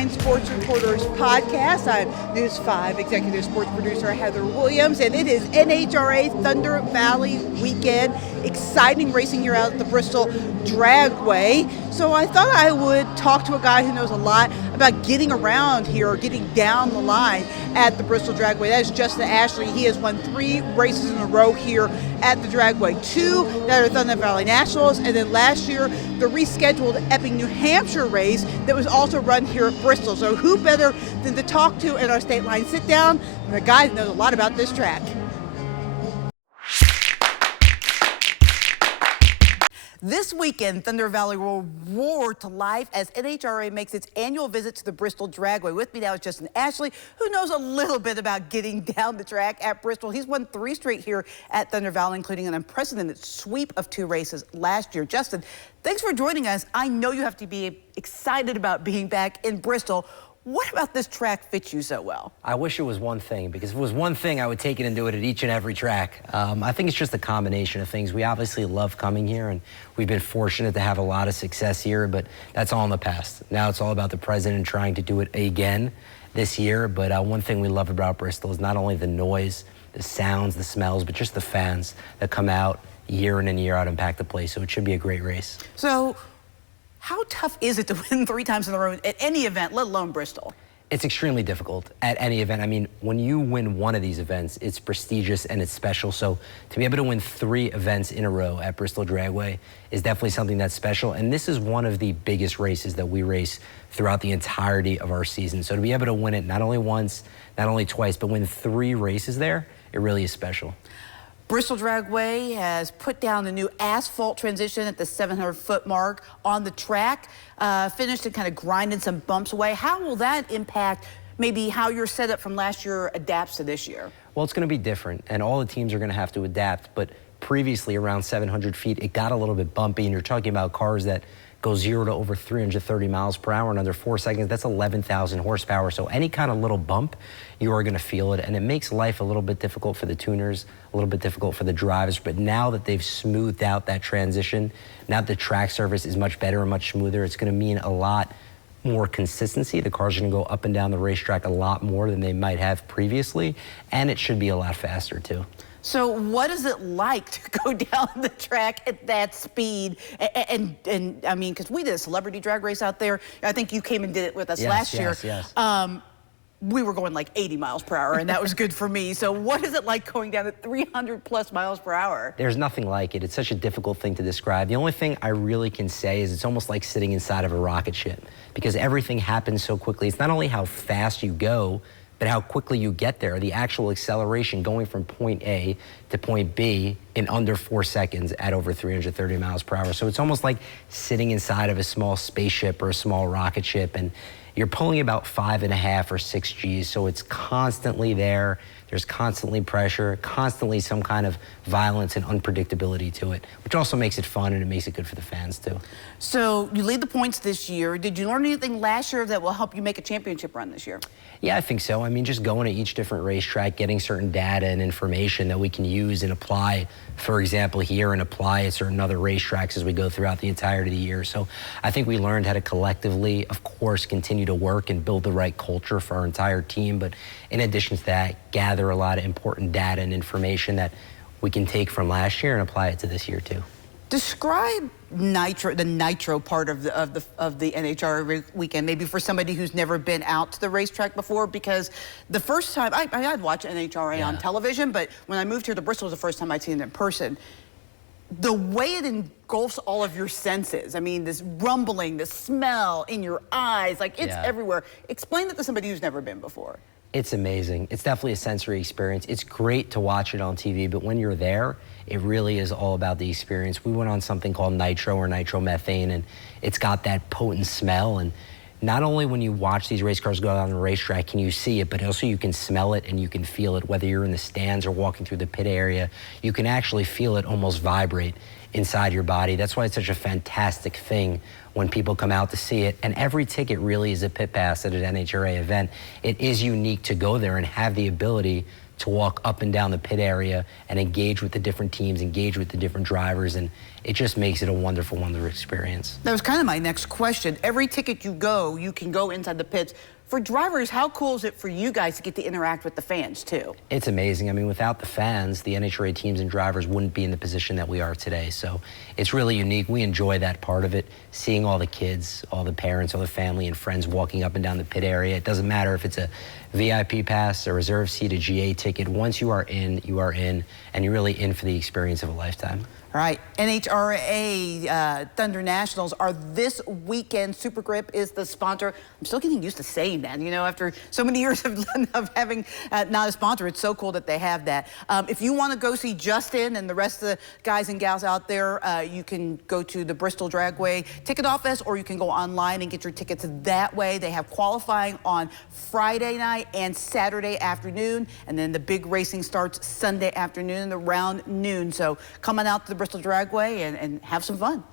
Stateline Sports Reporters podcast. I'm News 5 Executive Sports Producer Heather Williams, and it is NHRA Thunder Valley weekend. Exciting racing here out at the Bristol Dragway. So I thought I would talk to a guy who knows a lot about getting around here or getting down the line at the Bristol Dragway. That is Justin Ashley. He has won 3 races in a row here at the Dragway. 2 that are Thunder Valley Nationals, and then last year the rescheduled Epping, New Hampshire race that was also run here at Bristol. So who better than to talk to in our Stateline sit down than the guy who knows a lot about this track. This weekend, Thunder Valley will roar to life as NHRA makes its annual visit to the Bristol Dragway. With me now is Justin Ashley, who knows a little bit about getting down the track at Bristol. He's won 3 straight here at Thunder Valley, including an unprecedented sweep of 2 races last year. Justin, thanks for joining us. I know you have to be excited about being back in Bristol. What about this track fits you so well? I wish it was one thing, because if it was one thing, I would take it and do it at each and every track. I think it's just a combination of things. We obviously love coming here, and we've been fortunate to have a lot of success here, but that's all in the past. Now it's all about the president trying to do it again this year. But one thing we love about Bristol is not only the noise, the sounds, the smells, but just the fans that come out year in and year out and pack the place. So it should be a great race. So how tough is it to win 3 times in a row at any event, let alone Bristol? It's extremely difficult at any event. I mean, when you win one of these events, it's prestigious and it's special. So to be able to win 3 events in a row at Bristol Dragway is definitely something that's special. And this is one of the biggest races that we race throughout the entirety of our season. So to be able to win it not only once, not only twice, but win 3 races there, it really is special. Bristol Dragway has put down the new asphalt transition at the 700-foot mark on the track, finished and kind of grinded some bumps away. How will that impact maybe how your setup from last year adapts to this year? Well, it's going to be different, and all the teams are going to have to adapt. But previously, around 700 feet, it got a little bit bumpy, and you're talking about cars that go 0 to over 330 miles per hour in under 4 seconds. That's 11,000 horsepower. So any kind of little bump, you are going to feel it. And it makes life a little bit difficult for the tuners, a little bit difficult for the drivers. But now that they've smoothed out that transition, now that the track surface is much better and much smoother, it's going to mean a lot more consistency. The cars are going to go up and down the racetrack a lot more than they might have previously. And it should be a lot faster, too. So what is it like to go down the track at that speed? And I mean, because we did a celebrity drag race out there. I think you came and did it with us last year. Yes. We were going like 80 miles per hour, and that was good for me. So what is it like going down at 300 plus miles per hour? There's nothing like it. It's such a difficult thing to describe. The only thing I really can say is it's almost like sitting inside of a rocket ship, because everything happens so quickly. It's not only how fast you go, but how quickly you get there. The actual acceleration going from point A to point B in under 4 seconds at over 330 miles per hour. So it's almost like sitting inside of a small spaceship or a small rocket ship, and you're pulling about 5.5 or 6 Gs, so it's constantly there. There's constantly pressure, constantly some kind of violence and unpredictability to it, which also makes it fun, and it makes it good for the fans, too. So you lead the points this year. Did you learn anything last year that will help you make a championship run this year? Yeah, I think so. I mean, just going to each different racetrack, getting certain data and information that we can use and apply, for example, here, and apply at certain other racetracks as we go throughout the entirety of the year. So I think we learned how to collectively, of course, continue to work and build the right culture for our entire team. But in addition to that, gather a lot of important data and information that we can take from last year and apply it to this year, too. Describe the nitro part of the NHRA weekend, maybe for somebody who's never been out to the racetrack before, because the first time I'd watched NHRA on television, but when I moved here to Bristol, it was the first time I'd seen it in person. The way it engulfs all of your senses, I mean, this rumbling, the smell in your eyes, like it's everywhere. Explain that to somebody who's never been before. It's amazing. It's definitely a sensory experience. It's great to watch it on TV, but when you're there, it really is all about the experience. We went on something called nitro or nitromethane, and it's got that potent smell. And not only when you watch these race cars go down the racetrack can you see it, but also you can smell it and you can feel it. Whether you're in the stands or walking through the pit area, you can actually feel it almost vibrate inside your body. That's why it's such a fantastic thing when people come out to see it. And every ticket really is a pit pass at an NHRA event. It is unique to go there and have the ability to walk up and down the pit area and engage with the different teams, engage with the different drivers, and it just makes it a wonderful, wonderful experience. That was kind of my next question. Every ticket you can go inside the pits. For drivers, how cool is it for you guys to get to interact with the fans too? It's amazing. I mean, without the fans, the NHRA teams and drivers wouldn't be in the position that we are today. So it's really unique. We enjoy that part of it, seeing all the kids, all the parents, all the family and friends walking up and down the pit area. It doesn't matter if it's a VIP pass, a reserve seat, a GA ticket. Once you are in, and you're really in for the experience of a lifetime. All right, NHRA Thunder Nationals are this weekend. Super Grip is the sponsor. I'm still getting used to saying that, you know, after so many years of having not a sponsor. It's so cool that they have that. If you want to go see Justin and the rest of the guys and gals out there, you can go to the Bristol Dragway ticket office, or you can go online and get your tickets that way. They have qualifying on Friday night and Saturday afternoon, and then the big racing starts Sunday afternoon around noon. So come on out to the Bristol Dragway and have some fun.